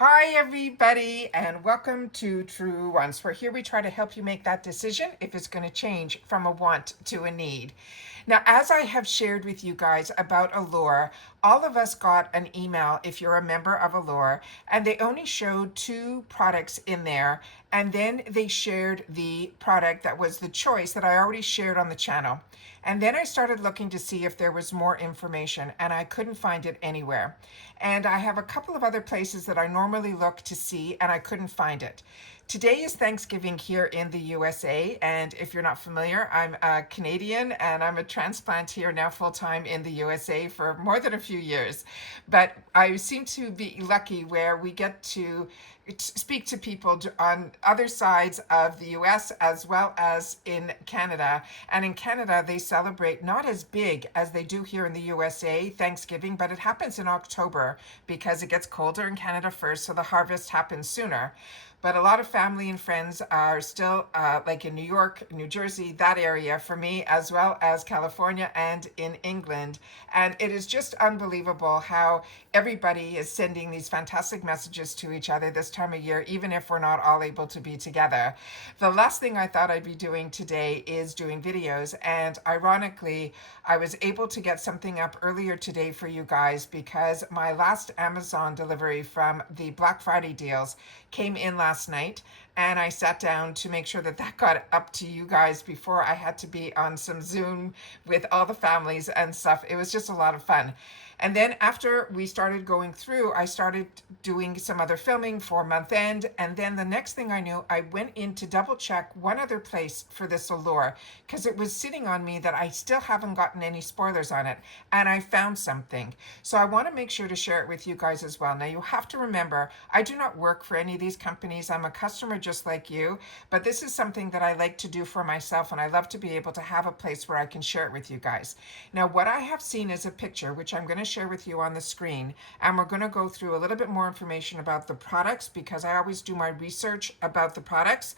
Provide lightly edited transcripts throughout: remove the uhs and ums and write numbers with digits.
Hi everybody and welcome to Truewants, where here we try to help you make that decision if it's going to change from a want to a need. Now, as I have shared with you guys about Allure, all of us got an email if you're a member of Allure, and they only showed two products in there, and then they shared the product that was the choice that I already shared on the channel. And then I started looking to see if there was more information, and I couldn't find it anywhere. And I have a couple of other places that I normally look to see, and I couldn't find it. Today is Thanksgiving here in the USA, and if you're not familiar, I'm a Canadian and I'm a transplant here now full-time in the USA for more than a few years. But I seem to be lucky where we get to speak to people on other sides of the US as well as in Canada. And in Canada, they celebrate not as big as they do here in the USA, Thanksgiving, but it happens in October because it gets colder in Canada first, so the harvest happens sooner. But a lot of family and friends are still like in New York, New Jersey, that area for me, as well as California and in England. And it is just unbelievable how everybody is sending these fantastic messages to each other this time of year, even if we're not all able to be together. The last thing I thought I'd be doing today is doing videos. And ironically, I was able to get something up earlier today for you guys because my last Amazon delivery from the Black Friday deals came in last night, and I sat down to make sure that that got up to you guys before I had to be on some Zoom with all the families and stuff. It was just a lot of fun. And then after we started going through, I started doing some other filming for month end. And then the next thing I knew, I went in to double check one other place for this Allure because it was sitting on me that I still haven't gotten any spoilers on it. And I found something. So I want to make sure to share it with you guys as well. Now, you have to remember, I do not work for any of these companies. I'm a customer just like you, but this is something that I like to do for myself, and I love to be able to have a place where I can share it with you guys. Now, what I have seen is a picture, which I'm going to share with you on the screen, and we're going to go through a little bit more information about the products because I always do my research about the products,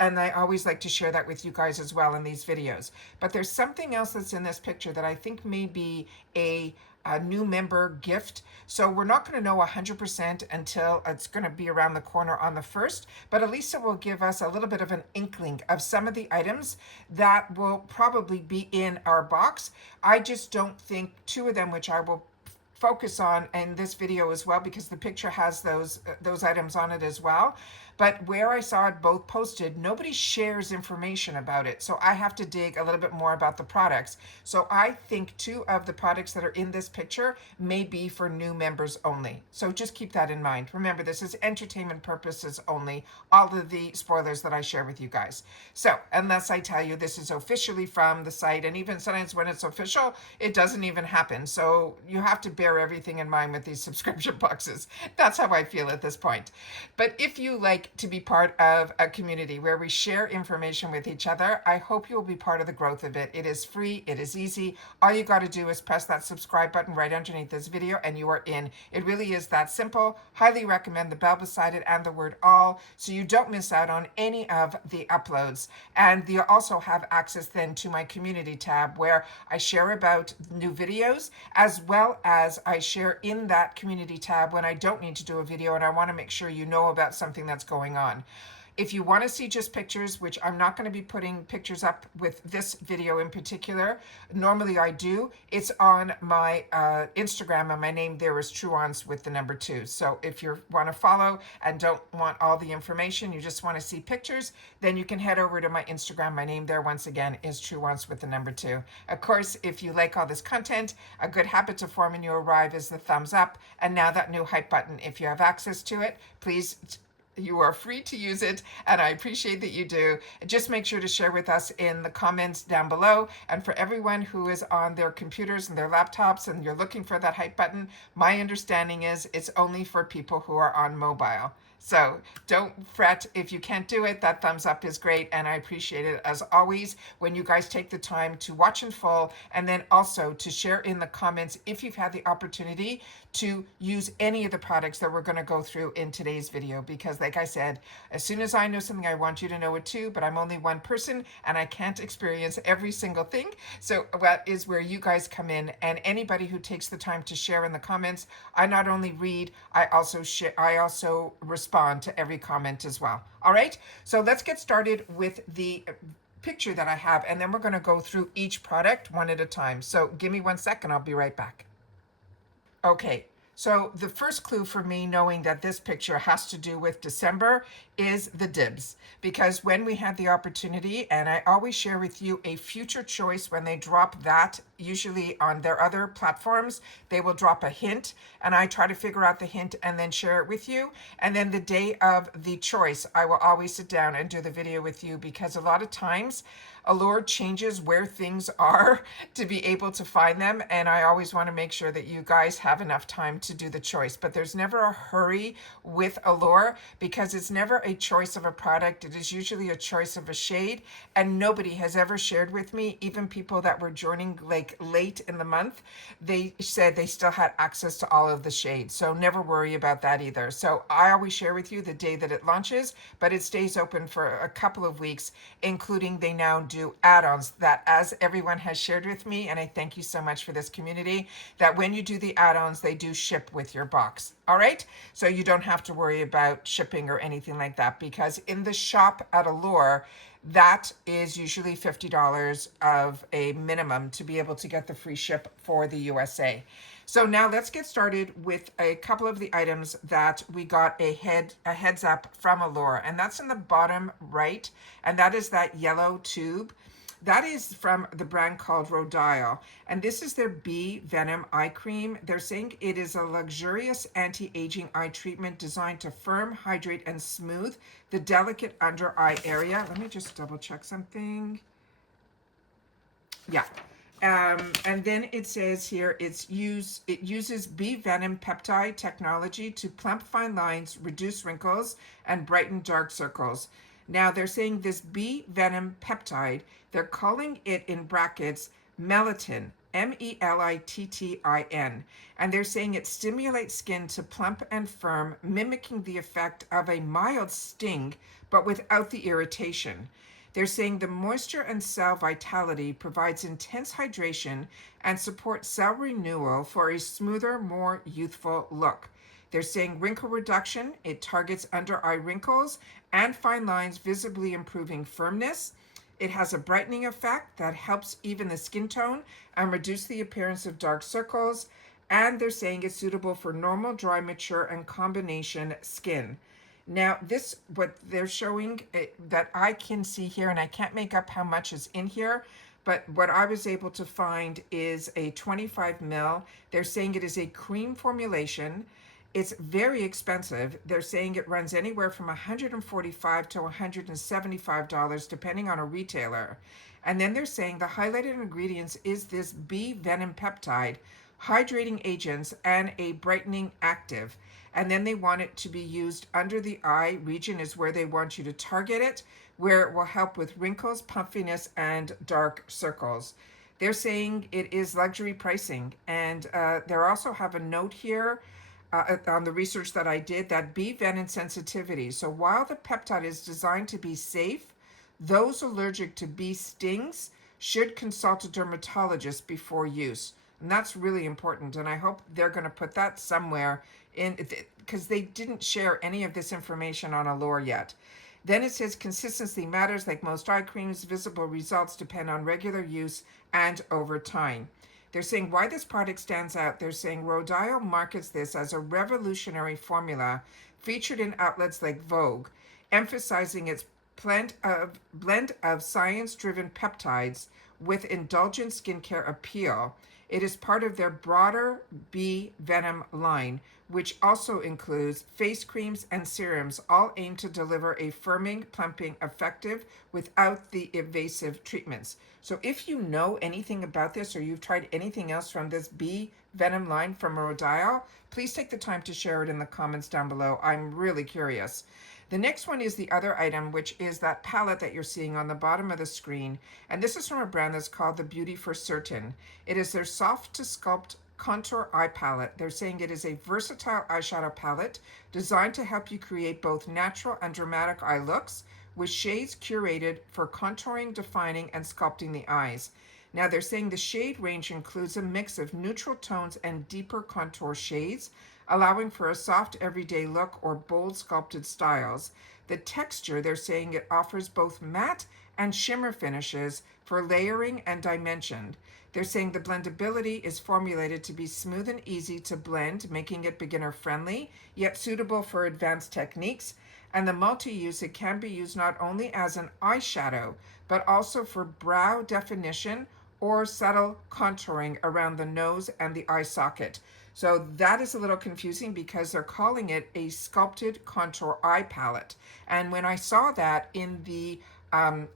and I always like to share that with you guys as well in these videos. But there's something else that's in this picture that I think may be a new member gift. So we're not going to know 100% until it's going to be around the corner on the 1st, but at least it will give us a little bit of an inkling of some of the items that will probably be in our box. I just don't think two of them, which I will focus on in this video as well because the picture has those items on it as well. But where I saw it both posted, nobody shares information about it. So I have to dig a little bit more about the products. So I think two of the products that are in this picture may be for new members only. So just keep that in mind. Remember, this is entertainment purposes only, all of the spoilers that I share with you guys. So unless I tell you this is officially from the site, and even sometimes when it's official, it doesn't even happen. So you have to bear everything in mind with these subscription boxes. That's how I feel at this point. But if you like to be part of a community where we share information with each other, I hope you will be part of the growth of it. It is free, it is easy. All you got to do is press that subscribe button right underneath this video and you are in. It really is that simple. Highly recommend the bell beside it and the word all so you don't miss out on any of the uploads. And you also have access then to my community tab where I share about new videos as well as I share in that community tab when I don't need to do a video and I want to make sure you know about something that's going on. If you want to see just pictures, which I'm not going to be putting pictures up with this video in particular, normally I do, it's on my Instagram, and my name there is Truewants with the number 2. So if you want to follow and don't want all the information, you just want to see pictures, then you can head over to my Instagram. My name there, once again, is Truewants with the number 2. Of course, if you like all this content, a good habit to form when you arrive is the thumbs up, and now that new hype button. If you have access to it, please, you are free to use it, and I appreciate that you do. Just make sure to share with us in the comments down below. And for everyone who is on their computers and their laptops and you're looking for that hype button, my understanding is it's only for people who are on mobile. So don't fret if you can't do it. That thumbs up is great, and I appreciate it as always when you guys take the time to watch in full and then also to share in the comments if you've had the opportunity to use any of the products that we're going to go through in today's video, because like I said, as soon as I know something, I want you to know it too, but I'm only one person and I can't experience every single thing. So that is where you guys come in, and anybody who takes the time to share in the comments, I not only read, I also share, I also respond to every comment as well. All right, so let's get started with the picture that I have, and then we're going to go through each product one at a time. So give me 1 second, I'll be right back. Okay, so the first clue for me knowing that this picture has to do with December is the dibs. Because when we had the opportunity, and I always share with you a future choice when they drop that, usually on their other platforms, they will drop a hint, and I try to figure out the hint and then share it with you. And then the day of the choice, I will always sit down and do the video with you, because a lot of times Allure changes where things are to be able to find them, and I always want to make sure that you guys have enough time to do the choice. But there's never a hurry with Allure, because it's never a choice of a product. It is usually a choice of a shade, and nobody has ever shared with me, even people that were joining like late in the month, they said they still had access to all of the shades. So never worry about that either. So I always share with you the day that it launches, but it stays open for a couple of weeks, including they now do add-ons that, as everyone has shared with me, and I thank you so much for this community, that when you do the add-ons, they do ship with your box. All right, so you don't have to worry about shipping or anything like that, because in the shop at Allure, that is usually $50 of a minimum to be able to get the free ship for the USA. So now let's get started with a couple of the items that we got a heads up from Allure, and that's in the bottom right, and that is that yellow tube. That is from the brand called Rodial, and this is their Bee Venom eye cream. They're saying it is a luxurious anti-aging eye treatment designed to firm, hydrate, and smooth the delicate under eye area. Let me just double check something. Yeah. And then it says here it uses bee venom peptide technology to plump fine lines, reduce wrinkles, and brighten dark circles. Now they're saying this bee venom peptide, they're calling it in brackets melittin, melittin, and they're saying it stimulates skin to plump and firm, mimicking the effect of a mild sting, but without the irritation. They're saying the moisture and cell vitality provides intense hydration and supports cell renewal for a smoother, more youthful look. They're saying wrinkle reduction, it targets under eye wrinkles and fine lines, visibly improving firmness. It has a brightening effect that helps even the skin tone and reduce the appearance of dark circles. And they're saying it's suitable for normal, dry, mature, and combination skin. Now this, what they're showing that I can see here, and I can't make up how much is in here, but what I was able to find is a 25 ml. They're saying it is a cream formulation. It's very expensive. They're saying it runs anywhere from $145 to $175 depending on a retailer. And then they're saying the highlighted ingredients is this bee venom peptide, hydrating agents, and a brightening active. And then they want it to be used under the eye region is where they want you to target it, where it will help with wrinkles, puffiness, and dark circles. They're saying it is luxury pricing. And they also have a note here on the research that I did, that bee venom sensitivity. So while the peptide is designed to be safe, those allergic to bee stings should consult a dermatologist before use. And that's really important. And I hope they're going to put that somewhere in, because they didn't share any of this information on Allure yet. Then it says consistency matters. Like most eye creams, visible results depend on regular use and over time. They're saying why this product stands out. They're saying Rodial markets this as a revolutionary formula featured in outlets like Vogue, emphasizing its blend of science-driven peptides with indulgent skincare appeal. It is part of their broader bee venom line, which also includes face creams and serums, all aimed to deliver a firming, plumping, effective without the invasive treatments. So if you know anything about this, or you've tried anything else from this bee venom line from Rodial, please take the time to share it in the comments down below. I'm really curious. The next one is the other item, which is that palette that you're seeing on the bottom of the screen. And this is from a brand that's called The Beauty for Certain. It is their soft to sculpt Contour Eye Palette. They're saying it is a versatile eyeshadow palette designed to help you create both natural and dramatic eye looks with shades curated for contouring, defining, and sculpting the eyes. Now they're saying the shade range includes a mix of neutral tones and deeper contour shades, allowing for a soft everyday look or bold sculpted styles. The texture, they're saying it offers both matte and shimmer finishes for layering and dimension. They're saying the blendability is formulated to be smooth and easy to blend, making it beginner friendly, yet suitable for advanced techniques. And the multi-use, it can be used not only as an eyeshadow, but also for brow definition or subtle contouring around the nose and the eye socket. So that is a little confusing because they're calling it a sculpted contour eye palette. And when I saw that in the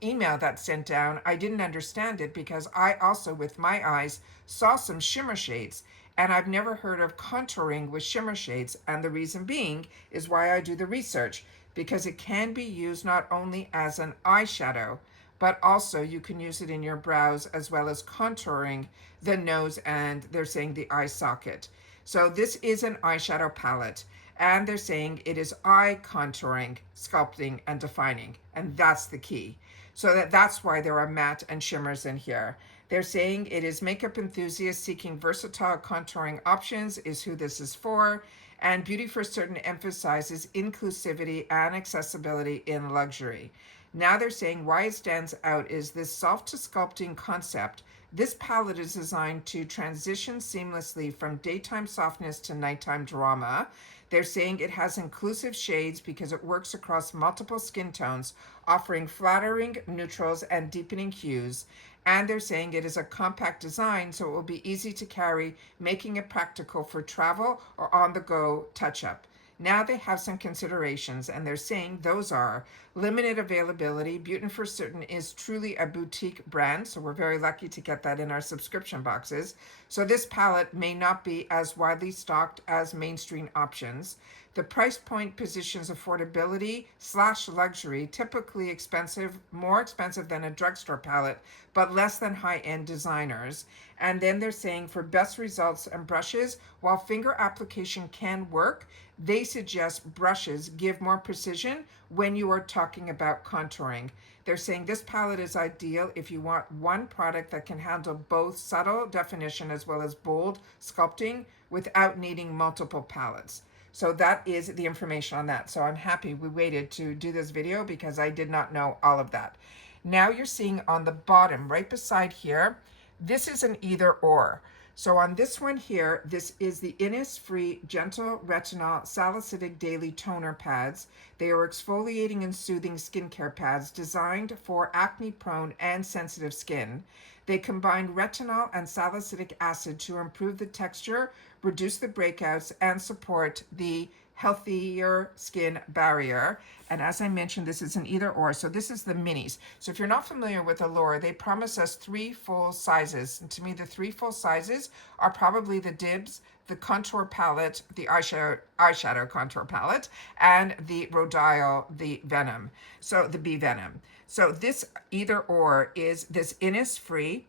email that's sent down, I didn't understand it because I also, with my eyes, saw some shimmer shades. And I've never heard of contouring with shimmer shades. And the reason being is why I do the research, because it can be used not only as an eyeshadow, but also you can use it in your brows as well as contouring the nose and they're saying the eye socket. So this is an eyeshadow palette and they're saying it is eye contouring, sculpting, and defining, and that's the key. So that's why there are matte and shimmers in here. They're saying it is makeup enthusiasts seeking versatile contouring options is who this is for, and Beauty for Certain emphasizes inclusivity and accessibility in luxury. Now they're saying why it stands out is this soft to sculpting concept. This palette is designed to transition seamlessly from daytime softness to nighttime drama. They're saying it has inclusive shades because it works across multiple skin tones, offering flattering neutrals and deepening hues. And they're saying it is a compact design, so it will be easy to carry, making it practical for travel or on-the-go touch-up. Now they have some considerations, and they're saying those are limited availability. Beauty for Certain is truly a boutique brand, so we're very lucky to get that in our subscription boxes. So this palette may not be as widely stocked as mainstream options. The price point positions affordability / luxury, typically expensive, more expensive than a drugstore palette, but less than high-end designers. And then they're saying for best results and brushes, while finger application can work, they suggest brushes give more precision when you are talking about contouring. They're saying this palette is ideal if you want one product that can handle both subtle definition as well as bold sculpting without needing multiple palettes. So that is the information on that. So I'm happy we waited to do this video because I did not know all of that. Now you're seeing on the bottom, right beside here, this is an either or. So on this one here, this is the Innisfree Gentle Retinol Salicylic Daily Toner Pads. They are exfoliating and soothing skincare pads designed for acne-prone and sensitive skin. They combine retinol and salicylic acid to improve the texture, reduce the breakouts, and support the healthier skin barrier. And as I mentioned, this is an either or. So this is the minis. So if you're not familiar with Allure, they promise us 3 full sizes. And to me, the 3 full sizes are probably the Dibs, the contour palette, the eyeshadow contour palette, and the Rodial, the Venom. So the Bee Venom. So this either or is this Innisfree,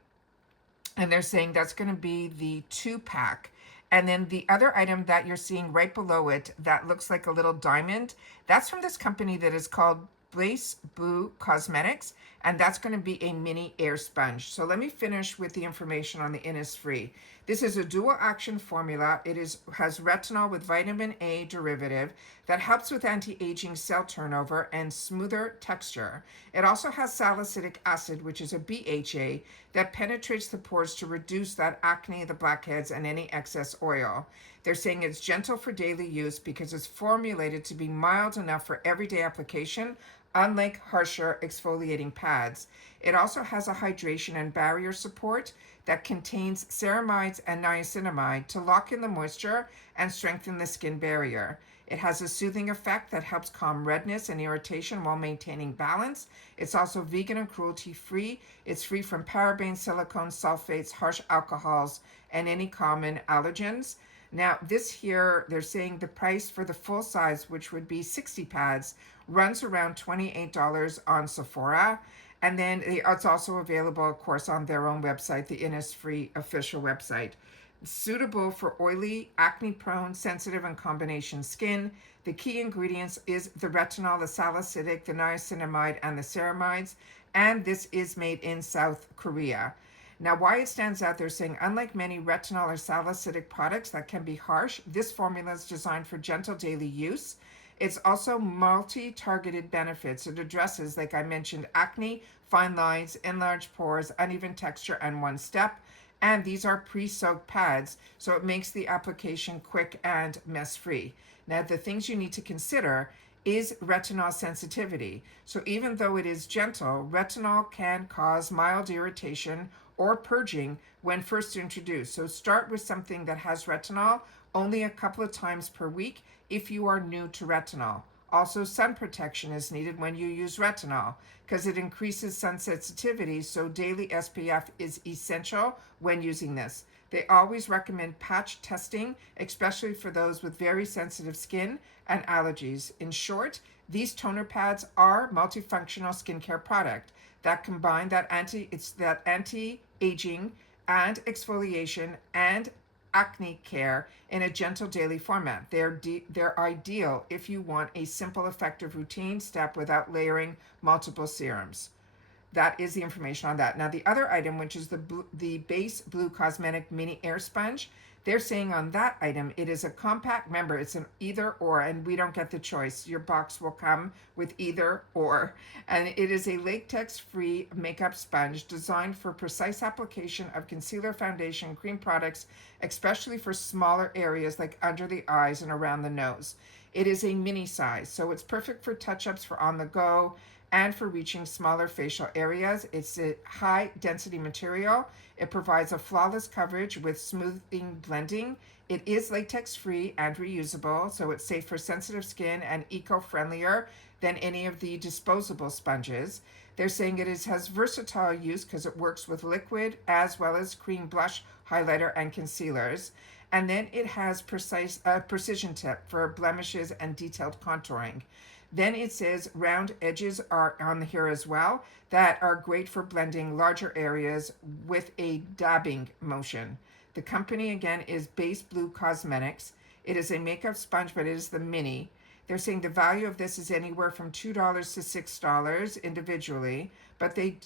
and they're saying that's going to be the 2-pack. And then the other item that you're seeing right below it that looks like a little diamond, that's from this company that is called Blaze Boo Cosmetics, and that's going to be a mini air sponge. So let me finish with the information on the Innisfree. This is a dual action formula. It has retinol with vitamin A derivative that helps with anti-aging cell turnover and smoother texture. It also has salicylic acid, which is a BHA that penetrates the pores to reduce that acne, the blackheads, and any excess oil. They're saying it's gentle for daily use because it's formulated to be mild enough for everyday application, unlike harsher exfoliating pads. It also has a hydration and barrier support that contains ceramides and niacinamide to lock in the moisture and strengthen the skin barrier. It has a soothing effect that helps calm redness and irritation while maintaining balance. It's also vegan and cruelty-free. It's free from parabens, silicones, sulfates, harsh alcohols, and any common allergens. Now, this here, they're saying the price for the full size, which would be 60 pads, runs around $28 on Sephora. And then it's also available, of course, on their own website, the Innisfree official website. suitable for oily, acne-prone, sensitive, and combination skin. The key ingredients is the retinol, the salicylic, the niacinamide, and the ceramides, and this is made in South Korea. Now, why it stands out, they're saying, unlike many retinol or salicylic products that can be harsh, this formula is designed for gentle daily use. It's also multi-targeted benefits. It addresses, like I mentioned, acne, fine lines, enlarged pores, uneven texture, and one step. And these are pre-soaked pads, so it makes the application quick and mess-free. Now, the things you need to consider is retinol sensitivity. So even though it is gentle, retinol can cause mild irritation or purging when first introduced. So start with something that has retinol only a couple of times per week if you are new to retinol. Also, sun protection is needed when you use retinol because it increases sun sensitivity, so daily SPF is essential when using this. They always recommend patch testing, especially for those with very sensitive skin and allergies. In short, these toner pads are multifunctional skincare product that combine that anti-aging and exfoliation and acne care in a gentle daily format. They're ideal if you want a simple, effective routine step without layering multiple serums. That is the information on that. Now, the other item, which is the Base Blue Cosmetic Mini Air Sponge, they're saying on that item, it is a compact, remember, it's an either or, and we don't get the choice. Your box will come with either or. And it is a latex-free makeup sponge designed for precise application of concealer, foundation, cream products, especially for smaller areas like under the eyes and around the nose. It is a mini size, so it's perfect for touch-ups for on the go and for reaching smaller facial areas. It's a high density material. It provides a flawless coverage with smoothing blending. It is latex free and reusable, so it's safe for sensitive skin and eco-friendlier than any of the disposable sponges. They're saying has versatile use because it works with liquid as well as cream, blush, highlighter, and concealers. And then it has precision tip for blemishes and detailed contouring. Then it says round edges are on here as well that are great for blending larger areas with a dabbing motion. The company again is Base Blue Cosmetics. It is a makeup sponge, but it is the mini. They're saying the value of this is anywhere from $2 to $6 individually, but they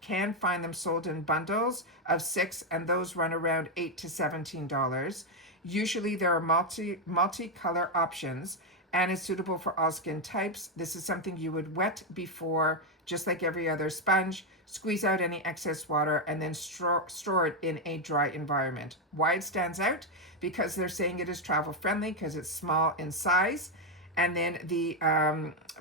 can find them sold in bundles of 6, and those run around $8 to $17. Usually there are multi-color options and is suitable for all skin types. This is something you would wet before, just like every other sponge, squeeze out any excess water, and then store it in a dry environment. Why it stands out? Because they're saying it is travel friendly because it's small in size, and then the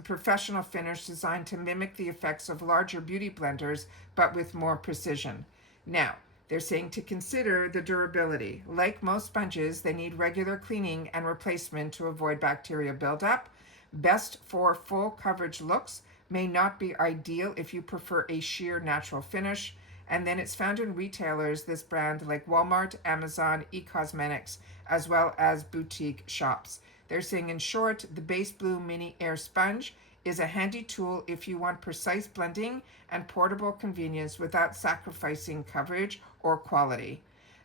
professional finish designed to mimic the effects of larger beauty blenders, but with more precision. Now, they're saying to consider the durability. Like most sponges, they need regular cleaning and replacement to avoid bacteria buildup. Best for full coverage looks, may not be ideal if you prefer a sheer natural finish. And then it's found in retailers, this brand, like Walmart, Amazon, eCosmetics, as well as boutique shops. They're saying, in short, the Base Blue Mini Air Sponge is a handy tool if you want precise blending and portable convenience without sacrificing coverage or quality.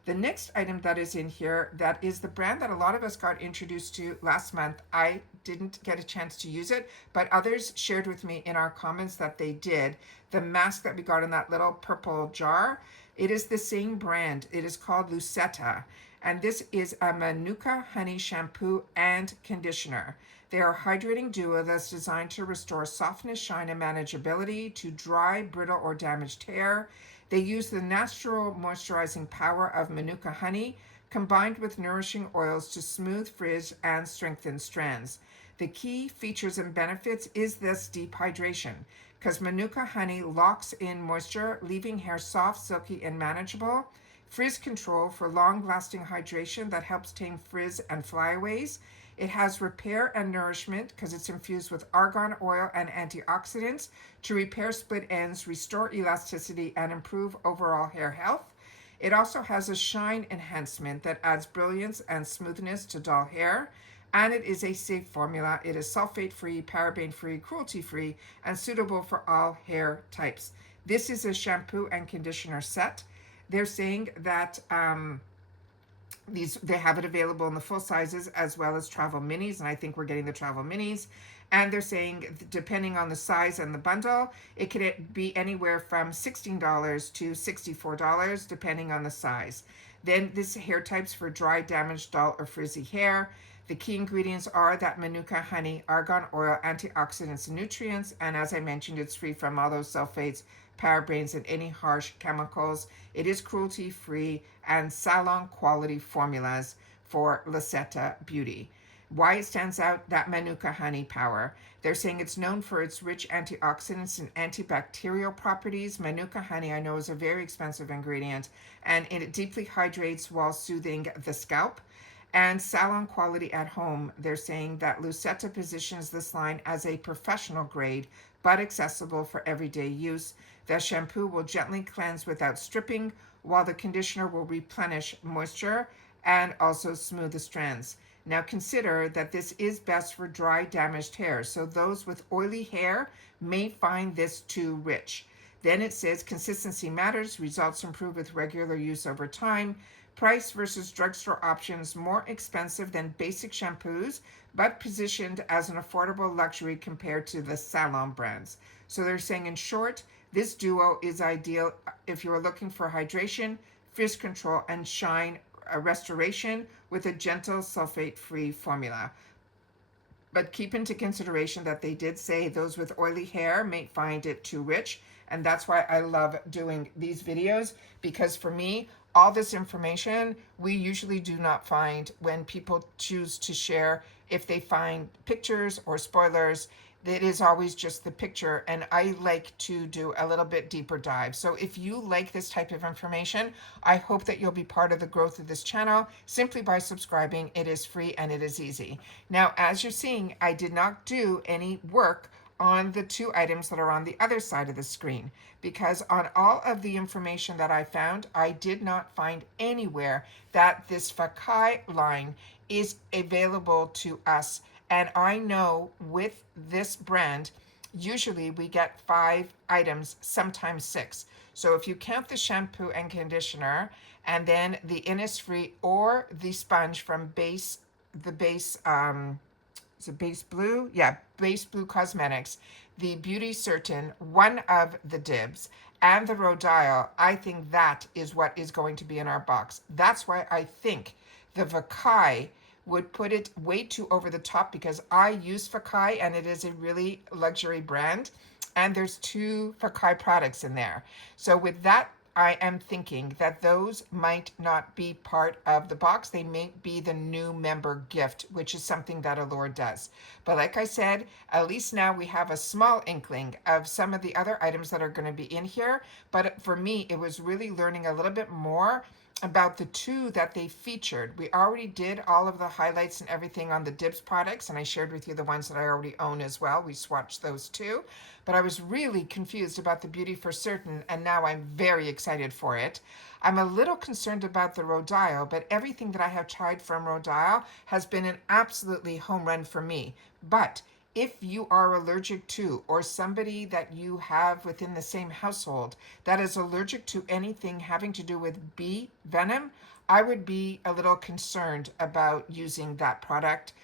The next item that is in here, that is the brand that a lot of us got introduced to last month. I didn't get a chance to use it, but others shared with me in our comments that they did. The mask that we got in that little purple jar, it is the same brand. It is called Luseta, and this is a Manuka honey shampoo and conditioner. They are a hydrating duo that's designed to restore softness, shine, and manageability to dry, brittle, or damaged hair. They use the natural moisturizing power of Manuka honey combined with nourishing oils to smooth, frizz, and strengthen strands. The key features and benefits is this deep hydration, because Manuka honey locks in moisture, leaving hair soft, silky, and manageable. Frizz control for long-lasting hydration that helps tame frizz and flyaways. It has repair and nourishment because it's infused with argan oil and antioxidants to repair split ends, restore elasticity, and improve overall hair health. It also has a shine enhancement that adds brilliance and smoothness to dull hair. And it is a safe formula. It is sulfate-free, paraben-free, cruelty-free, and suitable for all hair types. This is a shampoo and conditioner set. They're saying that They have it available in the full sizes as well as travel minis, and I think we're getting the travel minis. And they're saying depending on the size and the bundle, it could be anywhere from $16 to $64 depending on the size. Then this hair types for dry, damaged, dull, or frizzy hair. The key ingredients are that manuka honey, argan oil, antioxidants, and nutrients. And as I mentioned, it's free from all those sulfates, parabens, and any harsh chemicals. It is cruelty free and salon quality formulas for Luseta Beauty. Why it stands out, that manuka honey power. They're saying it's known for its rich antioxidants and antibacterial properties. Manuka honey, I know, is a very expensive ingredient, and it deeply hydrates while soothing the scalp. And salon quality at home, they're saying that Luseta positions this line as a professional grade but accessible for everyday use. The shampoo will gently cleanse without stripping, while the conditioner will replenish moisture and also smooth the strands. Now consider that this is best for dry, damaged hair, so those with oily hair may find this too rich. Then it says consistency matters, results improve with regular use over time. Price versus drugstore options, more expensive than basic shampoos, but positioned as an affordable luxury compared to the salon brands. So they're saying, in short, this duo is ideal if you're looking for hydration, frizz control, and shine restoration with a gentle sulfate-free formula. But keep into consideration that they did say those with oily hair may find it too rich, and that's why I love doing these videos, because for me, all this information we usually do not find when people choose to share. If they find pictures or spoilers, it is always just the picture, and I like to do a little bit deeper dive. So if you like this type of information, I hope that you'll be part of the growth of this channel simply by subscribing. It is free and it is easy. Now, as you're seeing, I did not do any work on the two items that are on the other side of the screen, because on all of the information that I found, I did not find anywhere that this Fakai line is available to us. And I know with this brand, usually we get 5 items, sometimes 6. So if you count the shampoo and conditioner, and then the Innisfree or the sponge from the base, is it Base Blue? Yeah, Base Blue Cosmetics, the Beauty Certain, one of the dibs, and the Rodial, I think that is what is going to be in our box. That's why I think the Vakai would put it way too over the top, because I use Fakai and it is a really luxury brand, and there's 2 Fakai products in there. So with that, I am thinking that those might not be part of the box. They may be the new member gift, which is something that Allure does. But like I said, at least now we have a small inkling of some of the other items that are going to be in here. But for me, it was really learning a little bit more about the 2 that they featured. We already did all of the highlights and everything on the Dibs products, and I shared with you the ones that I already own as well. We swatched those 2, but I was really confused about the Beauty for Certain, and now I'm very excited for it. I'm a little concerned about the Rodial, but everything that I have tried from Rodial has been an absolutely home run for me. But if you are allergic to, or somebody that you have within the same household that is allergic to anything having to do with bee venom, I would be a little concerned about using that product.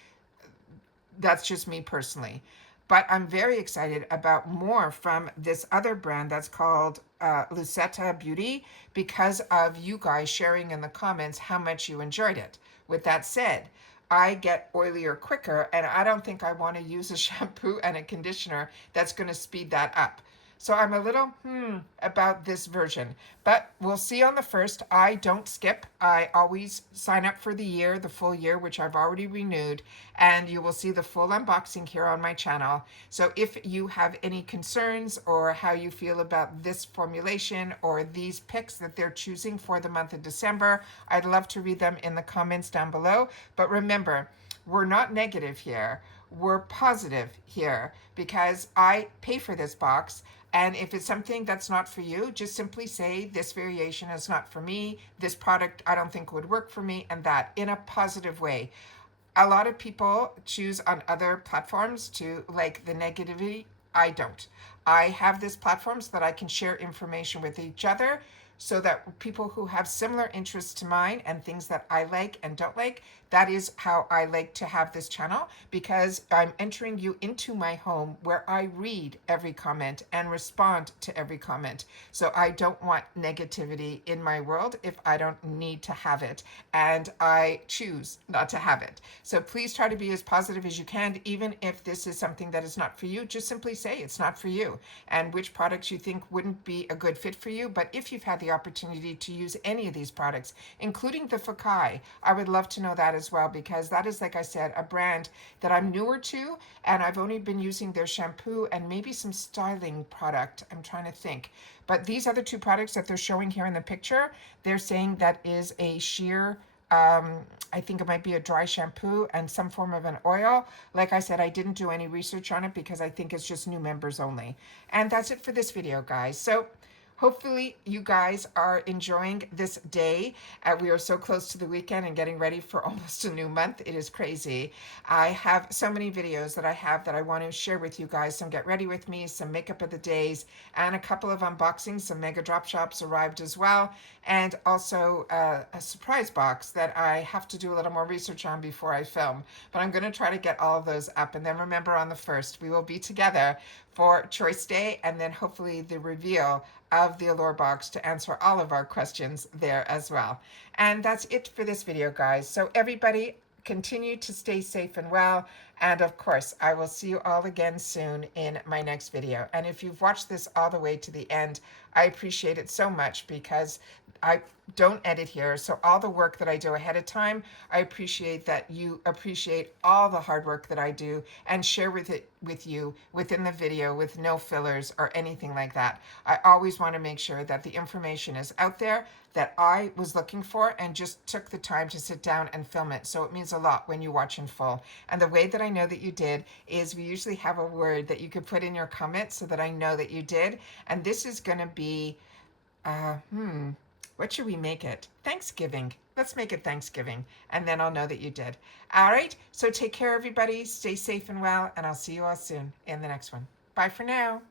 That's just me personally. But I'm very excited about more from this other brand that's called Luseta Beauty, because of you guys sharing in the comments how much you enjoyed it. With that said, I get oilier quicker, and I don't think I want to use a shampoo and a conditioner that's going to speed that up. So I'm a little about this version, but we'll see on the first. I don't skip. I always sign up for the year, the full year, which I've already renewed, and you will see the full unboxing here on my channel. So if you have any concerns or how you feel about this formulation or these picks that they're choosing for the month of December, I'd love to read them in the comments down below. But remember, we're not negative here. We're positive here, because I pay for this box. And if it's something that's not for you, just simply say, this variation is not for me, this product I don't think would work for me, and that in a positive way. A lot of people choose on other platforms to like the negativity. I don't. I have this platform so that I can share information with each other. so that people who have similar interests to mine and things that I like and don't like, that is how I like to have this channel, because I'm entering you into my home where I read every comment and respond to every comment. So I don't want negativity in my world if I don't need to have it, and I choose not to have it. So please try to be as positive as you can, even if this is something that is not for you. Just simply say it's not for you and which products you think wouldn't be a good fit for you. But if you've had the opportunity to use any of these products, including the Fakai, I would love to know that as well, because that is, like I said, a brand that I'm newer to, and I've only been using their shampoo and maybe some styling product. I'm trying to think. But these other two products that they're showing here in the picture, they're saying that is a sheer, I think it might be a dry shampoo and some form of an oil. Like I said, I didn't do any research on it because I think it's just new members only. And that's it for this video, guys. So hopefully you guys are enjoying this day. We are so close to the weekend and getting ready for almost a new month. It is crazy. I have so many videos that I want to share with you guys. Some get ready with me, some makeup of the days, and a couple of unboxings. Some mega drop shops arrived as well. And also a surprise box that I have to do a little more research on before I film. But I'm going to try to get all of those up. And then remember, on the 1st, we will be together for Choice Day, and then hopefully the reveal of the Allure box to answer all of our questions there as well. And that's it for this video, guys. So everybody, continue to stay safe and well. And of course, I will see you all again soon in my next video. And if you've watched this all the way to the end, I appreciate it so much, because I don't edit here. So all the work that I do ahead of time, I appreciate that you appreciate all the hard work that I do and share with you within the video with no fillers or anything like that. I always want to make sure that the information is out there that I was looking for and just took the time to sit down and film it. So it means a lot when you watch in full. And the way that I know that you did is we usually have a word that you could put in your comments so that I know that you did. And this is going to be, what should we make it? Thanksgiving. Let's make it Thanksgiving, and then I'll know that you did. All right, so take care, everybody. Stay safe and well, and I'll see you all soon in the next one. Bye for now.